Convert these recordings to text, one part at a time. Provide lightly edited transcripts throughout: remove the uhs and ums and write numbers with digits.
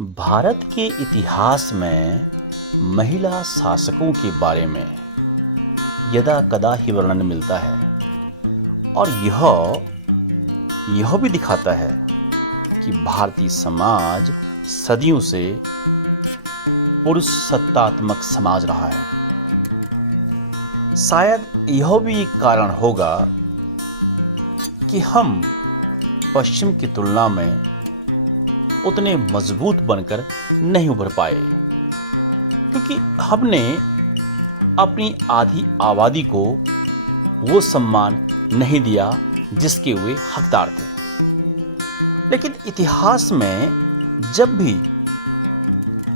भारत के इतिहास में महिला शासकों के बारे में यदा कदा ही वर्णन मिलता है और यह भी दिखाता है कि भारतीय समाज सदियों से पुरुष सत्तात्मक समाज रहा है। शायद यह भी एक कारण होगा कि हम पश्चिम की तुलना में उतने मजबूत बनकर नहीं उभर पाए, क्योंकि हमने अपनी आधी आबादी को वो सम्मान नहीं दिया जिसके वे हकदार थे। लेकिन इतिहास में जब भी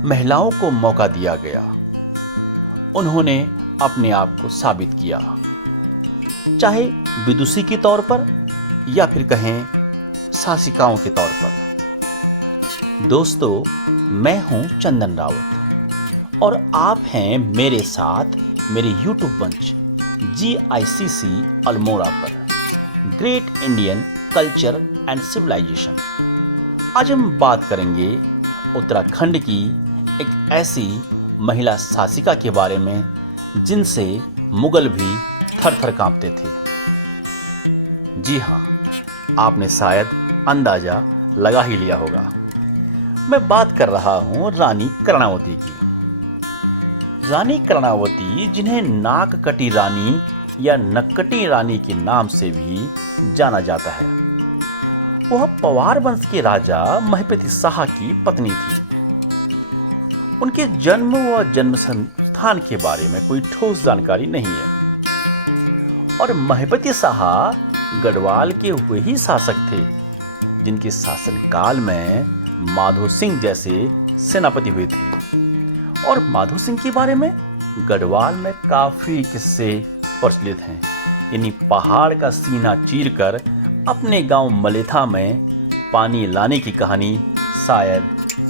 महिलाओं को मौका दिया गया, उन्होंने अपने आप को साबित किया, चाहे विदुषी के तौर पर या फिर कहें शासिकाओं के तौर पर। दोस्तों, मैं हूं चंदन रावत और आप हैं मेरे साथ मेरे YouTube मंच GICC अल्मोड़ा पर, great Indian culture and civilisation. आज हम बात करेंगे उत्तराखंड की एक ऐसी महिला शासिका के बारे में जिनसे मुगल भी थर थर कांपते थे। जी हाँ, आपने शायद अंदाजा लगा ही लिया होगा। मैं बात कर रहा हूं रानी कर्णावती की। रानी कर्णावती, जिन्हें नाककटी रानी या नक्कटी रानी के नाम से भी जाना जाता है, वह पवार वंश के राजा महिपति शाह की पत्नी थी। उनके जन्म व जन्म स्थान के बारे में कोई ठोस जानकारी नहीं है और महिपति शाह गढ़वाल के हुए ही शासक थे जिनके शासनकाल में माधो सिंह जैसे सेनापति हुए थे। और माधो सिंह के बारे में गढ़वाल में काफी किस्से प्रचलित हैं। यानी पहाड़ का सीना चीरकर अपने गांव मलेथा में पानी लाने की कहानी शायद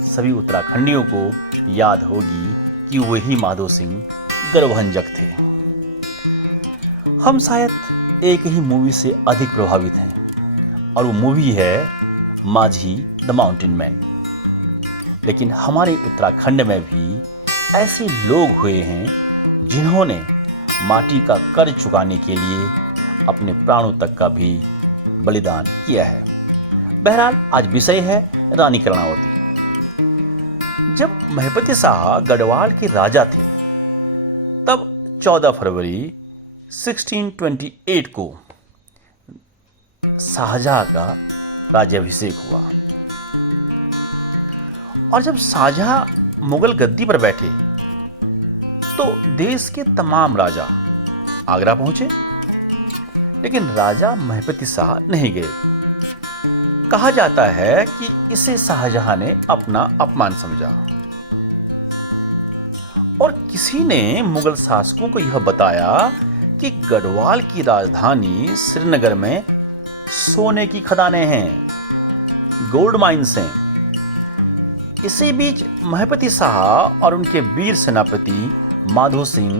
सभी उत्तराखंडियों को याद होगी कि वही माधो सिंह गर्वभंजक थे। हम शायद एक ही मूवी से अधिक प्रभावित हैं और वो मूवी है माझी द माउंटेन मैन। लेकिन हमारे उत्तराखंड में भी ऐसे लोग हुए हैं जिन्होंने माटी का कर्ज चुकाने के लिए अपने प्राणों तक का भी बलिदान किया है। बहरहाल आज विषय है रानी कर्णावती। जब महिपति शाह गढ़वाल के राजा थे, तब 14 फरवरी 1628 को शाहजहां का राज्याभिषेक हुआ। और जब शाहजहां मुगल गद्दी पर बैठे तो देश के तमाम राजा आगरा पहुंचे, लेकिन राजा महिपति शाह नहीं गए। कहा जाता है कि इसे शाहजहां ने अपना अपमान समझा और किसी ने मुगल शासकों को यह बताया कि गढ़वाल की राजधानी श्रीनगर में सोने की खदानें हैं, गोल्ड माइंस हैं। इसी बीच महिपति शाह और उनके वीर सेनापति माधो सिंह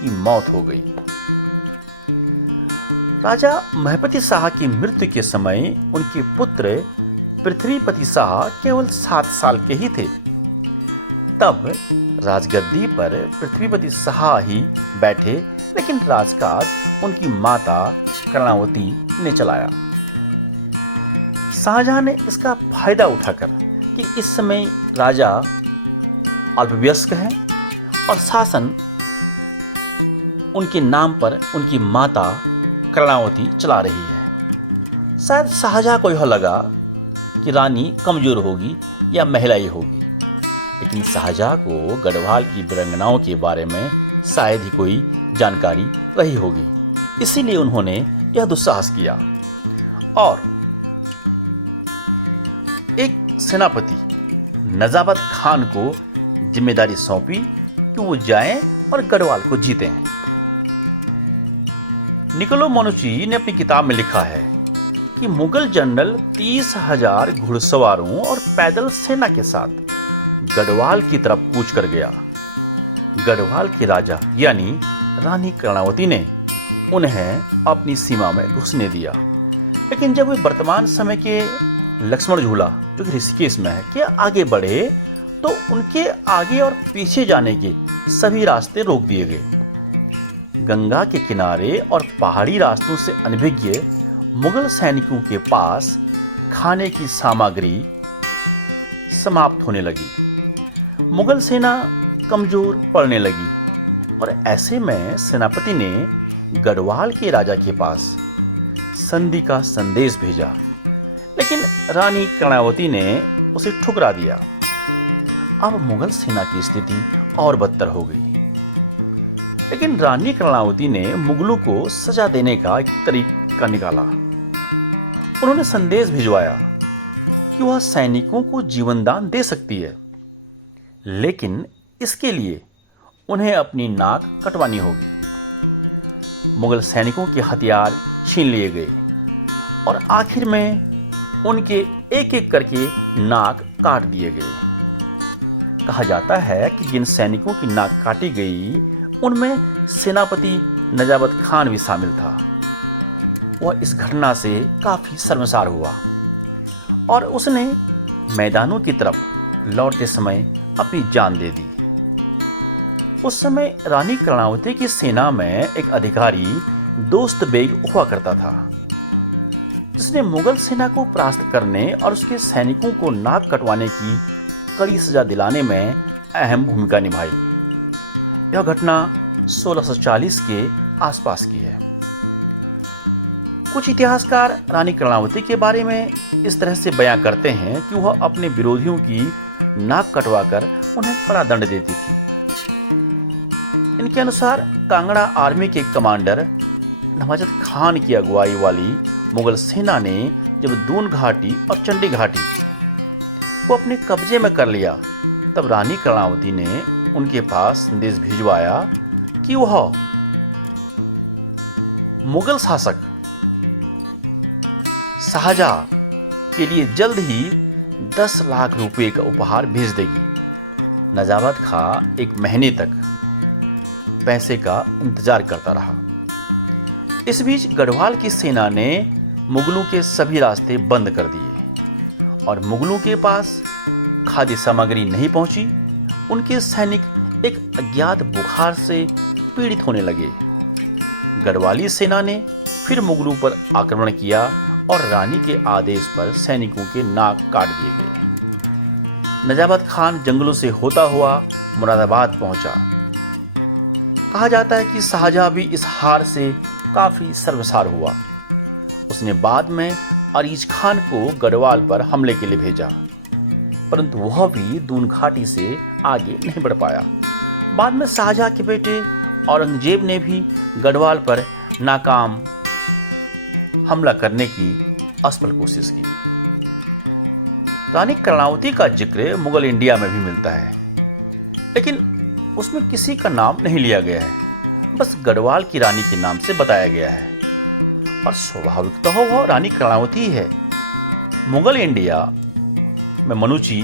की मौत हो गई। राजा महिपति शाह की मृत्यु के समय उनके पुत्र पृथ्वीपति शाह केवल 7 साल के ही थे। तब राजगद्दी पर पृथ्वीपति शाह ही बैठे, लेकिन राजकाज उनकी माता कर्णावती ने चलाया। शाहजहां ने इसका फायदा उठाकर कि इस समय राजा अल्पवयस्क हैं और शासन उनके नाम पर उनकी माता कर्णावती चला रही है। शायद शाहजहां को यह लगा कि रानी कमजोर होगी या महिलाई होगी, लेकिन शाहजहां को गढ़वाल की वीरांगनाओं के बारे में शायद ही कोई जानकारी रही होगी। इसीलिए उन्होंने यह दुस्साहस किया और एक सेनापति नजाबत खान को जिम्मेदारी सौंपी कि वो जाएं और गढ़वाल को जीतें। निकोलो मनुची ने अपनी किताब में लिखा है कि मुगल जनरल 30,000 घुड़सवारों और पैदल सेना के साथ गढ़वाल की तरफ कूच कर गया। गढ़वाल के राजा यानी रानी कर्णावती ने उन्हें अपनी सीमा में घुसने दिया, लेकिन जब वे वर्तमान समय के लक्ष्मण झूला जो कि ऋषिकेश में है कि आगे बढ़े तो उनके आगे और पीछे जाने के सभी रास्ते रोक दिए गए। गंगा के किनारे और पहाड़ी रास्तों से अनभिज्ञ मुगल सैनिकों के पास खाने की सामग्री समाप्त होने लगी। मुगल सेना कमजोर पड़ने लगी और ऐसे में सेनापति ने गढ़वाल के राजा के पास संधि का संदेश भेजा, लेकिन रानी कर्णावती ने उसे ठुकरा दिया। अब मुगल सेना की स्थिति और बदतर हो गई, लेकिन रानी कर्णावती ने मुगलों को सजा देने का एक तरीका निकाला। उन्होंने संदेश भिजवाया कि वह सैनिकों को जीवनदान दे सकती है, लेकिन इसके लिए उन्हें अपनी नाक कटवानी होगी। मुगल सैनिकों के हथियार छीन लिए गए और आखिर में उनके एक एक करके नाक काट दिए गए। कहा जाता है कि जिन सैनिकों की नाक काटी गई उनमें सेनापति नजाबत खान भी शामिल था। वह इस घटना से काफी शर्मसार हुआ और उसने मैदानों की तरफ लौटते समय अपनी जान दे दी। उस समय रानी कर्णावती की सेना में एक अधिकारी दोस्त बेग हुआ करता था, जिसने मुगल सेना को परास्त करने और उसके सैनिकों को नाक कटवाने की कड़ी सजा दिलाने में अहम भूमिका निभाई। यह घटना 1640 के आसपास की है। कुछ इतिहासकार रानी कर्णावती के बारे में इस तरह से बयां करते हैं कि वह अपने विरोधियों की नाक कटवाकर उन्हें कड़ा दंड देती थी। इनके अनुसार कांगड़ा आर्मी के कमांडर नवाजत खान की अगुवाई वाली मुगल सेना ने जब दून घाटी और चंडी घाटी को अपने कब्जे में कर लिया, तब रानी कर्णावती ने उनके पास संदेश भिजवाया कि वह मुगल शासक शाहजहां के लिए जल्द ही 10 लाख रुपए का उपहार भेज देगी। नजाबत खां एक महीने तक पैसे का इंतजार करता रहा। इस बीच गढ़वाल की सेना ने मुगलों के सभी रास्ते बंद कर दिए और मुगलों के पास खाद्य सामग्री नहीं पहुंची। उनके सैनिक एक अज्ञात बुखार से पीड़ित होने लगे। गढ़वाली सेना ने फिर मुगलों पर आक्रमण किया और रानी के आदेश पर सैनिकों के नाक काट दिए गए। नजाबत खान जंगलों से होता हुआ मुरादाबाद पहुंचा। कहा जाता है कि शाहजहां भी इस हार से काफी शर्मसार हुआ। उसने बाद में अरीज खान को गढ़वाल पर हमले के लिए भेजा, परंतु वह भी दून घाटी से आगे नहीं बढ़ पाया। बाद में शाहजहां के बेटे औरंगजेब ने भी गढ़वाल पर नाकाम हमला करने की असफल कोशिश की। रानी कर्णावती का जिक्र मुगल इंडिया में भी मिलता है, लेकिन उसमें किसी का नाम नहीं लिया गया है, बस गढ़वाल की रानी के नाम से बताया गया है और स्वाभाविकतः वह रानी कर्णावती है। मुगल इंडिया में मनुची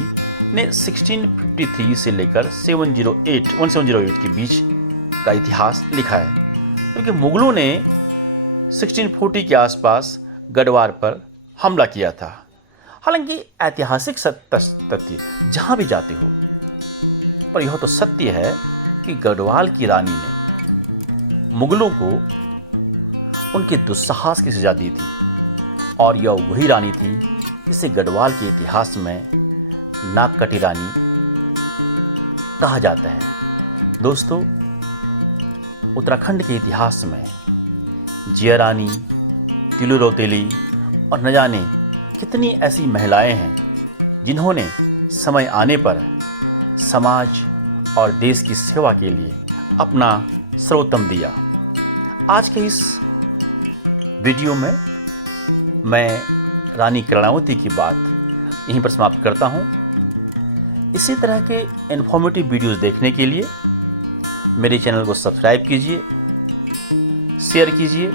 ने 1653 से लेकर 1708 के बीच का इतिहास लिखा है, क्योंकि मुगलों ने 1640 के आसपास गढ़वाल पर हमला किया था। हालांकि ऐतिहासिक तथ्य जहां भी जाते हो, पर यह तो सत्य है कि गढ़वाल की रानी ने मुगलों को उनके दुस्साहस की सजा दी थी और यह वही रानी थी जिसे गढ़वाल के इतिहास में नागकटी रानी कहा जाता है। दोस्तों, उत्तराखंड के इतिहास में जिया रानी, तिलु रौतेली और न जाने कितनी ऐसी महिलाएं हैं जिन्होंने समय आने पर समाज और देश की सेवा के लिए अपना सर्वोत्तम दिया। आज के इस वीडियो में मैं रानी कर्णावती की बात यहीं पर समाप्त करता हूं। इसी तरह के इन्फॉर्मेटिव वीडियोस देखने के लिए मेरे चैनल को सब्सक्राइब कीजिए, शेयर कीजिए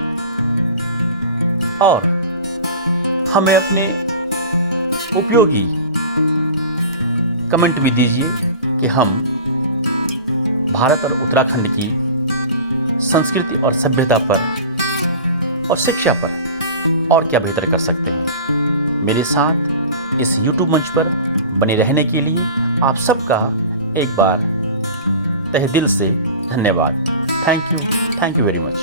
और हमें अपने उपयोगी कमेंट भी दीजिए कि हम भारत और उत्तराखंड की संस्कृति और सभ्यता पर और शिक्षा पर और क्या बेहतर कर सकते हैं। मेरे साथ इस YouTube मंच पर बने रहने के लिए आप सबका एक बार तहे दिल से धन्यवाद। Thank you very much.